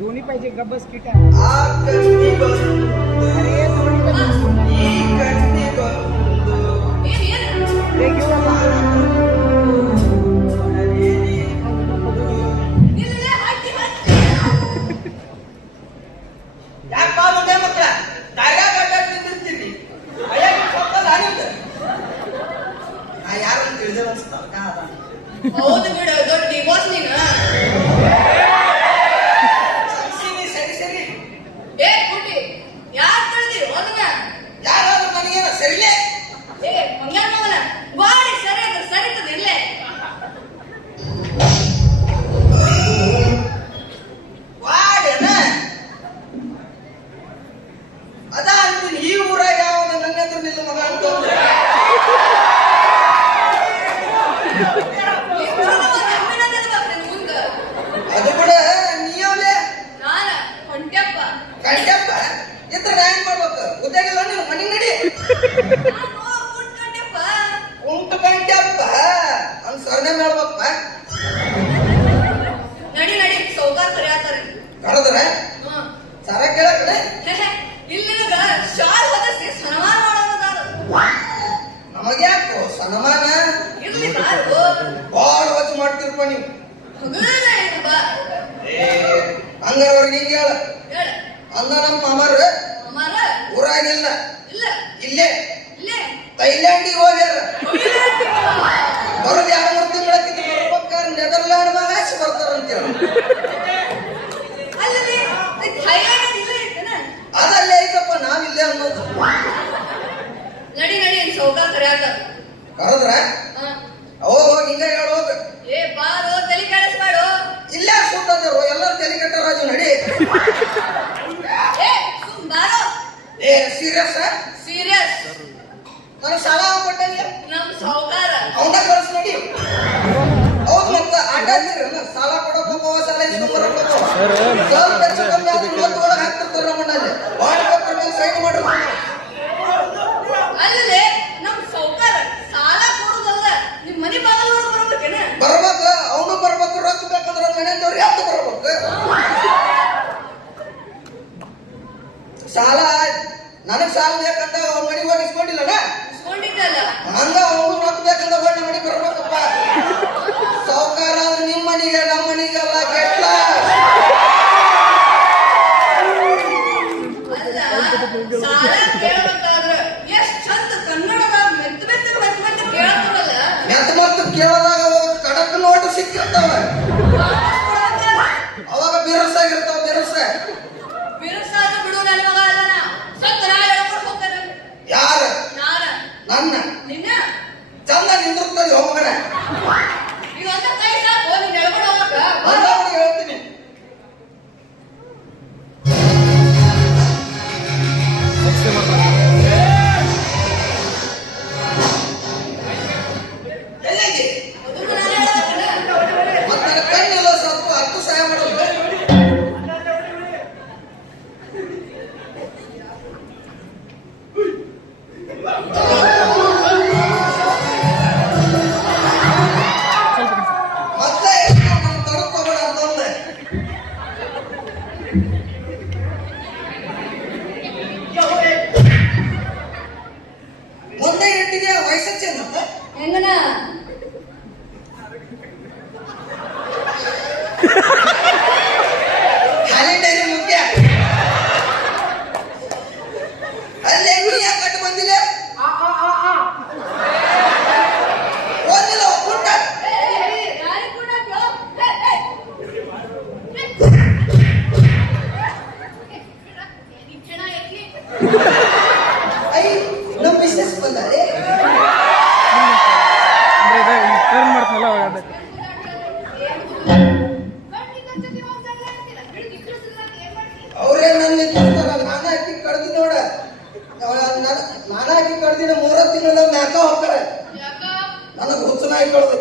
दोन्ही पाहिजे गब्बस किट ಹೌದು ಬಿಡು ದೊಡ್ಡ ಡಿವೋರ್ಸ್ ನೀನು ಏ ಪುಟ್ಟಿ ಯಾರು ತಿಳಿದಿ ಹೋದನ ಯಾರಾದ್ರೂ ನನಗೇನ ಸರಿಲೇ ಏ ಮಂಗ್ಯಾನ ಮಗನ ಬಾಡಿ ಸರಿ ಅಂದ್ರೆ ಸರಿತದ ಇಲ್ಲೇ ವಾಡೇನ ಅದ ಅಂತೀನಿ ಈ ಊರಾಗ ಯಾವನ ನನ್ನ ಎದುರು ನಿಲ್ಲ ಮಗ ಅಂತ ಅದು ಕೂಡ ನೀವೇ ನಾನ ಹೊಂಟ್ಯಪ್ಪ ಕಂಟಪ್ಪ ಇದ್ರ ಏನ್ ಮಾಡ್ಬೇಕು ಉದ್ಯೋಗಿಲ್ಲ ನೀವು ಮನೆ ನಡಿ ಹೊಂಟ್ಯಪ್ಪ ಉಂಟು ಕಂಟಪ್ಪ ಅವ್ನ್ ಸರ್ನೆ ಮಾಡ್ಬೇಕಪ್ಪ ನಡಿ ನಡಿ ಸೌಕಾರ ಕರೆಯತ್ತಾರೆ ಕರೆದ್ರೆ ಸರ ಕೇಳಕಡೆ ಇಲ್ಲಿನಗ ಶಾಲ್ ಹೊದಸಿ ಸನ್ಮಾನ ಮಾಡೋದಾದ ನಮಗ್ಯಾಕು ಸನ್ಮಾನ ಇರ್ಲಿ ಬಾರು ಬಾಳ ವಚ್ ಮಾಡ್ತಿರ್ಪ ನೀವು ಹಗಲ ಏನು ಬಾ ಹಂಗಾರವ್ರಿಗೆ ಹಿಂಗ ಹೇಳ ಹೇಳ ಅಂದ ನಮ್ಮ ಮಾಮಾರ ಅಮ್ಮಾರ ಊರಾಗಿಲ್ಲ ಇಲ್ಲ ಇಲ್ಲೇ ಇಲ್ಲೇ ಥೈಲ್ಯಾಂಡಿಗೆ ಹೋಗ್ಯಾರ ಬರೋದು 2-3 ತಿಂಗಳಕ್ಕಿಂತ ಬರ್ಬೇಕಾದ್ರೆ ನೆದರ್ಲ್ಯಾಂಡ್ ಮಗಾಸಿ ಬರ್ತಾರ ಅಂತ ಹೇಳಿ ಅಲ್ಲಿ ಥೈಲ್ಯಾಂಡ್ ಇಲ್ಲ ಐತನ ಅದಲ್ಲೇ ಐತಪ್ಪ ನಾವಿಲ್ಲೇ ಅನ್ನೋದು ನಡಿ ನಡಿ ಸೌಕಾರ ಕರೆಯಾತ ಕರೆದ್ರ ಹೋಗಿ ಹಿಂಗ ಹೇಳ ಹೋಗ ಏ ಬಾರೋ ತಲೆ ಕೆಡಿಸ್ಬೇಡು ಇಲ್ಲೇ ಸುತ್ತಂದೇವು ಎಲ್ಲರೂ ತಲೆ ಕೆಟ್ಟ ರಾಜು ನಡಿ ಏ ಸುಮ್ ಬಾರೋ ಏ ಸೀರಿಯಸ್ ಸೀರಿಯಸ್ ನನಗೆ ಸಾಲ ಕೊಟ್ಟಂಗೆ ನಮ್ ಸೌಕಾರ ಅವನ ಕಳ್ಸಿ ನಡಿ ಹೌದು ಮತ್ತ ಆಟ ಆಡ್ತೀರಲ್ಲ ಸಾಲ ಕೊಡೋಕೋವ ಸಾಲ ಇಸ್ಕೊಂಬರಬೇಕು ಸ್ವಲ್ಪ ಹೆಚ್ಚು ಕಮ್ಮಿ ಆದ್ರೆ 30 ಒಳಗೆ ಹಾಕ್ತಿರ್ತಾರೆ ನಮ್ಮಣ್ಣಲ್ಲಿ ವಾಟ್ಸಪ್ ಮೇಲೆ ಸೈನ್ ಮಾಡ್ರಿ ಅಲ್ಲದೆ ನಮ್ ಸೌಕಾರ ಸಾಲ ಕೊಡುದಲ್ಲ ನಿಮ್ ಮನಿ ಬಾಗಲ್ ನೋಡ್ ಬರ್ಬೇಕೇನ ಬರ್ಬೇಕ ಅವನು ಬರ್ಬೇಕು ರೊಕ್ಕ ಬೇಕಂದ್ರೆ ಮನೆಯವ್ರು ಯಾವ್ದು ಬರ್ಬೇಕು ಸಾಲ ನನಗ್ ಸಾಲ ಬೇಕಂತ ಅವ್ನ ಮನೆಗೆ ಹೋಗಿ ಇಸ್ಕೊಂಡಿಲ್ಲನ ಇಸ್ಕೊಂಡಿದ್ದಲ್ಲ ಹಂಗ ಅವನು ರೊಕ್ಕ ಬೇಕಂತ ಹೊಳ್ಳಿ ಮನೆಗೆ ಬರ್ಬೇಕಪ್ಪ ಸಾವುಕಾರ ನಿಮ್ಮ ಮನೆಗೆ ನಮ್ಮ ಮನೆಗೆಲ್ಲ ಕೆಟ್ಟ ಅಲ್ಲ ಸಾಲ ಕೇಳಬೇಕಾದ್ರ ಎಷ್ಟ್ ಚಂದ ಕನ್ನಡದಾಗ ಮೆತ್ತ ಕೇಳ್ತಾರಲ್ಲ ಮತ್ತು ಕೇಳದಾಗ ಕಡಕ್ ನೋಟು ಸಿಕ್ಕಿರ್ತಾವ ಅವಾಗ ಬಿರುಸಾಗಿರ್ತಾವ ಬಿರುಸಾದ ಬಿಡು ನನ್ನ ಮಗ ಅಲ್ಲನ ಸ್ವಲ್ಪ ನಾ ಹೇಳ್ಕೊಂಡು ಹೋಗ್ತಾನೆ ಯಾರ ನಾನ ನನ್ನ ನಿನ್ನ ಚಂದ ನಿಂದಿರ್ತದೆ ಹೋಗಣ ಇದೊಂದ ಕೈ ಸಾಕು ನೀನ್ ಹೇಳ್ಕೊಂಡು ಹೋಗಕ್ಕ ಬಂದವ್ರಿಗೆ ಹೇಳ್ತೀನಿ ಎಲ್ಲಿಗೆ ಅದನ್ನು ನಾನು ಹೇಳ್ಬೇಕಲ್ಲ ಮತ್ತೆ ಕಣ್ಣೆಲ್ಲ ಸ್ವಲ್ಪ ಹತ್ತು ಸಹಾಯ ಮಾಡೋದು ಮತ್ತೆ ನಾನು ತಡ್ಕೋಬೇಡ ಅಂತಂದೆ ಒಂದೇ ಹೆಣ್ಣಿಗೆ ವಯಸ್ಸೇನಂತ ಹೆಂಗನ ಕ್ಯಾಲೆಂಡರ್ ಮುಖ್ಯ ಅಲ್ಲೇ ನೀ ಯಾಕೆ ಕಟ್ಟು ಬಂದಿಲ್ಲ ಓದಿಲ್ಲ ಒಪ್ಪುಂಟ ಯಾರಿಗ್ ಕೂಡ ಕ್ಷಣ ಎಲ್ಲಿ ಐ ನಮ್ಮ ಬಿಸ್ನೆಸ್ ಬಂದಾರೆ ಟರ್ನ್ ಮಾಡ್ತನಲ್ಲ ಅವಾಗ ಅದಕ್ಕೆ ಅವ್ರೇ ನನ್ನ ಇರ್ತಾರ ನಾನ ಹಾಕಿ ಕಡ್ದಿ ನೋಡ ನಾನ ಹಾಕಿ ಕಡ್ದಿನ 3 ತಿಂಗಳ ಮ್ಯಾಕ ಹೋಗ್ತಾರೆ ನನಗೆ ಹುಚ್ಚನಾಗಿ ಕಳ್ದು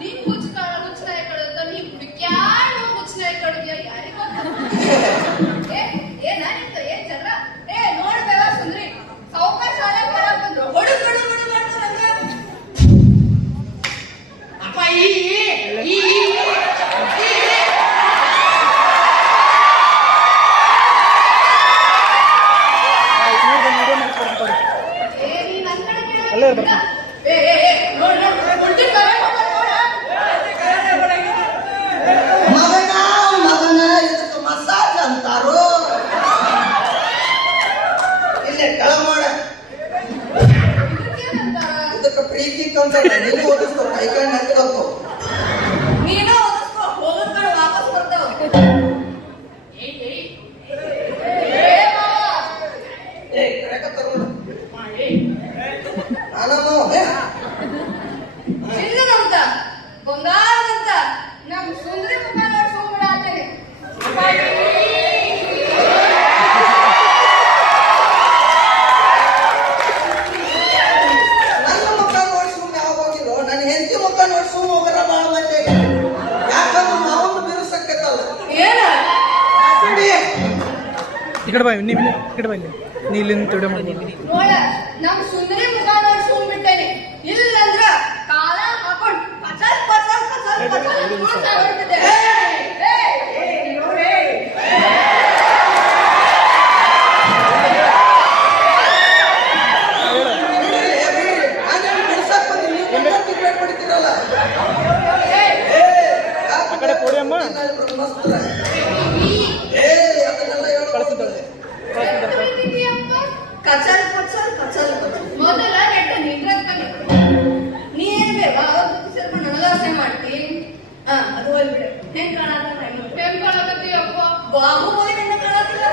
ನೀನ್ ಹುಚ್ಚನಾಯಿ ಕಡುತ್ತ ನೀ ಹುಡುಕ್ಯಾಡ ಹುಚ್ಚನಾಯಿ ಕಡುದ್ಯ ಯಾರಿಗ ಏ ನಾನಿಂತ ಏನ್ ಚಂದ್ರ ಏ ನೋಡ್ಬೇವ ಸುಂದ್ರಿ ಸೌಕರ್ಯ ಸಾಲ ಬರ ಬಂದ್ರು ಹೊಡು ಮಾಡ್ತಾರಂಗ ಅನ್ಸಲ್ಲ ನೀನು ಓದಿಸ್ಕೊ ಕೈ ಕಣ್ಣು ನೆನ್ಸ್ಕೊಳ್ತು ನೀನು ಓದಿಸ್ಕೊ ಹೋಗೋದ್ ಕಡೆ ವಾಪಸ್ ಬರ್ತಾವ ಚಿನ್ನದಂತ ಬಂಗಾರದಂತ ನಮ್ ಸುಂದರಿ ಮುಖ ನೋಡ್ಸ್ಕೊಂಡ್ಬಿಡಾತೇನೆ ನನ್ನ ಮುಖ ನೋಡ್ಸ್ಕೊಂಡ್ ಯಾವ ಹೋಗಿರೋ ನನ್ನ ಹೆಂಡತಿ ಮುಖ ನೋಡ್ಸ್ಕೊಂಡ್ ಹೋಗರ ಬಾಳ ಮಂದಿ ಯಾಕಂದ್ರೆ ಮಾವನ್ನ ಬಿರುಸಕ್ಕತ್ತಲ್ಲ ಏನ ಈ ಕಡೆ ಬಾ ನೀವು ಈ ಕಡೆ ಬಾ ಇಲ್ಲಿ ನೀ ಇಲ್ಲಿಂದ ವಿಡಿಯೋ ಮಾಡ್ಬೋದು ನೋಡ ನಮ್ ಸುಂದರಿ ಮುಖ ನೋಡ್ಸ್ಕೊಂಡ್ಬಿಟ್ಟೇನೆ ಇಲ್ಲಂದ್ರ ಕಾಲ ಹಾಕೊಂಡ್ ಪಚಲ್ ಪಚಲ್ ಪಚಲ್ ಪಚಲ್ ನೋಡ್ತಾ ಹೊರಟಿದ್ದೆ ಆ ಕಡೆ ಕೊಡಿ ಅಮ್ಮ ಕಚಲ್ ಪಚಲ್ ಕಚಲ್ ಪಚಲ್ ಮೊದಲ ನೆಟ್ಟ ನಿಂದ್ರಕ್ಕ ನೀ ಏನ್ ಬೇವಾ ಅವತ್ತು ಸೇರ್ಕೊಂಡು ನನಗಾಸೆ ಮಾಡ್ತಿ ಅದು ಹೋಗ್ಬಿಡು ಹೆಂಗ್ ಕಾಣಕತ್ತಿ ಅಪ್ಪ ಬಾಹುಬಲಿ ನಿನ್ನ ಕಾಣತ್ತಿಲ್ಲ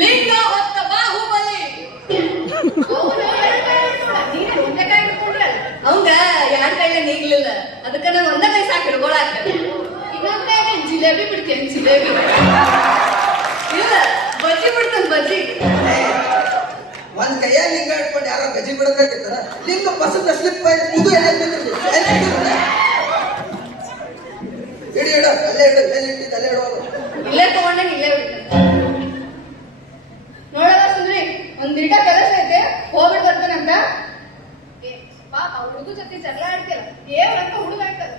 ಲಿಂಗ ಹೊತ್ತ ಬಾಹುಬಲಿ ಅವಂಗ ಯಾರ ಕೈಲೇ ನೀಗ್ಲಿಲ್ಲ ಅದಕ್ಕ ನಾನು ಒಂದ ಕೈ ಸಾಕು ಹಿಡ್ಕೊಳಾಕ ಇನ್ನೊಂದ್ ಕೈಗೆ ಜಿಲೇಬಿ ಬಿಡ್ತೇನೆ ಜಿಲೇಬಿ ಇಲ್ಲ ಬಜ್ಜಿ ಬಿಡ್ತೇನೆ ಬಜ್ಜಿ ಒಂದ್ ಕೈಯಾಗ ಲಿಂಗ ಇಟ್ಕೊಂಡು ಯಾರೋ ಗಜಿ ಬಿಡಬೇಕಿತ್ತಾರ ಲಿಂಗ ಬಸದ ಸ್ಲಿಪ್ ಇದು ಇಡಿ ಇಡ ಅಲ್ಲೇ ಇಡು ಎಲ್ಲಿ ಇಟ್ಟಿದ್ದು ಅಲ್ಲೇ ಇಡೋದು ಇಲ್ಲೇ ತಗೊಂಡೆ ಇಲ್ಲೇ ಬಿಡ್ತೇನೆ ನೋಡಲ್ಲ ಸುಂದ್ರಿ ಒಂದ್ ದಿಟ ಕೆಲಸ ಐತೆ ಹೋಗ್ಬಿಟ್ಟು ಬರ್ತಾನಂತ ಪಾಪ ಹುಡುಗ ಜೊತೆ ಜಗಳ ಆಡ್ತಿಲ್ಲ ಏವಂತ ಹುಡುಗ ಆಡ್ತಾರೆ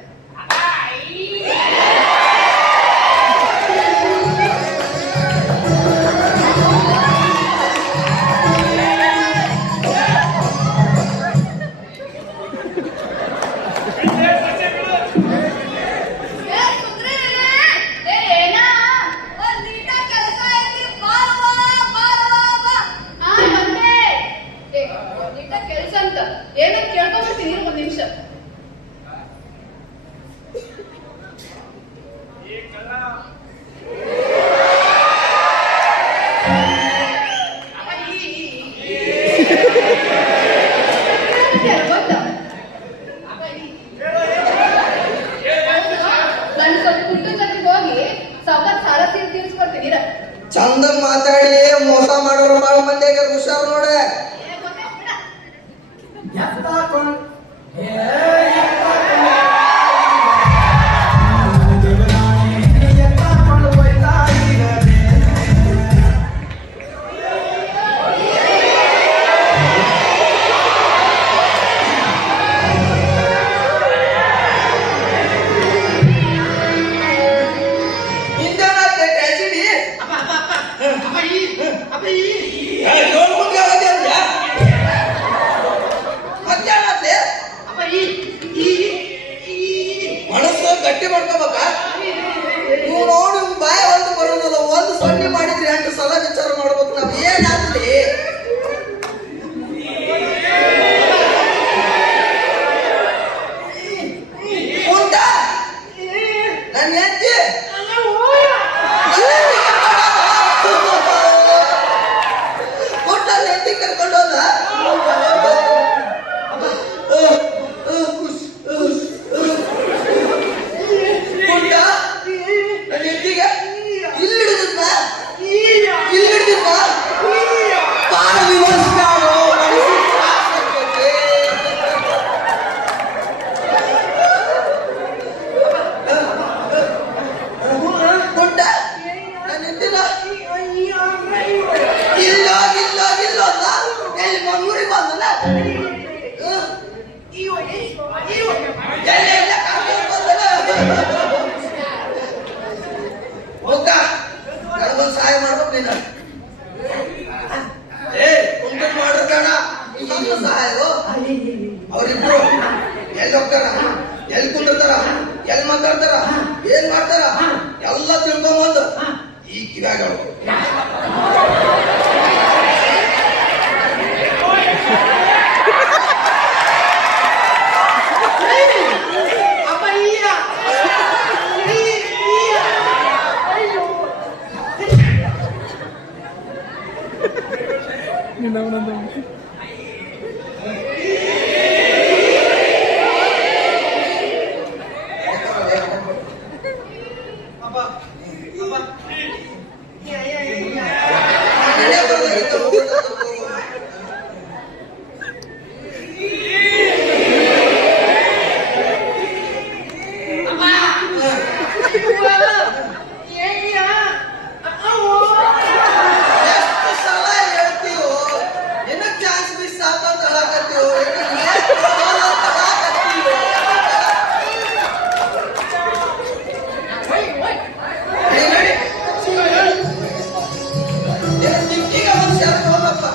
ಕೆಲಸ ಅಂತ ಏನಂತ ಕೇಳ್ಕೊಂಡ್ಬಿಡ್ತೀನಿ ಒಂದ್ ನಿಮಿಷ ನಾನು ಸ್ವಲ್ಪ ಕುಟುಂಬ ಜೊತೆಗೆ ಹೋಗಿ ಸವತ್ ಸಾಲ ತೀರಿಸ್ಕೊಡ್ತೀನಿ ಚಂದ ಮಾತಾಡಿ ಮೋಸ ಮಾಡೋರು ಬಾಳ ಮಂದಿ ಆಗ್ಯಾರ ಹುಷಾರ್ ನೋಡ ಎಲ್ಲಿ ಮಾತಾಡ್ತಾರ ಏನ್ ಮಾಡ್ತಾರ ಎಲ್ಲ ತಿಳ್ಕೊಂಬಂದು ಈ ಕಿವ್ಯಾಗ ಎಷ್ಟು ಸಲ ಹೇಳ್ತೀವೋ ನಿನ್ನ ಚಾನ್ಸ್ ಮಿಸ್ ಆತ ಹೇಳಕತ್ತೀವೋ ದಿಕ್ಕಿಗೆ ಒಂದು ಶರ್ಟ್ ಹೋಗಪ್ಪ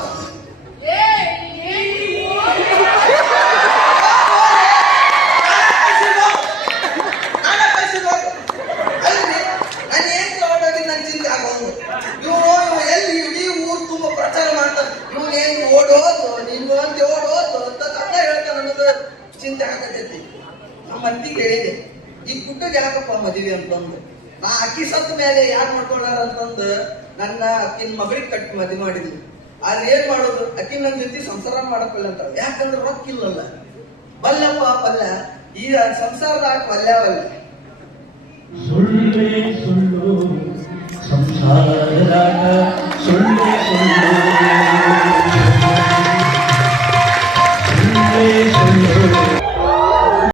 ಎಲ್ಲಿ ಇಡೀ ಊರು ತುಂಬ ಪ್ರಚಾರ ಮಾಡ್ತಾನೆ ಇವ್ನು ಏನ್ ಓಡೋದು ನೀನು ಅಂತ ಓಡೋದು ಅಂತ ಹೇಳ್ತಾನೆ ಅನ್ನೋದು ಚಿಂತೆ ಆಗತೈತಿ ನಮ್ಮ ಅತ್ತಿಗೆ ಹೇಳಿದೆ ಈ ಕುಟ್ಟಗೆ ಯಾಕಪ್ಪ ಮದುವೆ ಅಂತಂದು ನಾ ಅಕ್ಕಿ ಸತ್ತ ಮೇಲೆ ಯಾರು ಮಾಡ್ಕೊಂಡಾರ ಅಂತಂದು ನನ್ನ ಅಕ್ಕಿನ ಮಗಳಿಗೆ ಕಟ್ಟಿ ಮದುವೆ ಮಾಡಿದ್ವಿ ಆದ್ರೆ ಏನ್ ಮಾಡೋದು ಅಕ್ಕಿ ನನ್ನ ಜೊತೆ ಸಂಸಾರ ಮಾಡಕ್ಕಿಲ್ಲ ಅಂತ ಯಾಕಂದ್ರೆ ರೊಕ್ಕ ಇಲ್ಲಲ್ಲ ಬಲ್ಲಪ್ಪ ಬಲ್ಲ ಈ ಸಂಸಾರದ ಪಲ್ಯವಲ್ಲ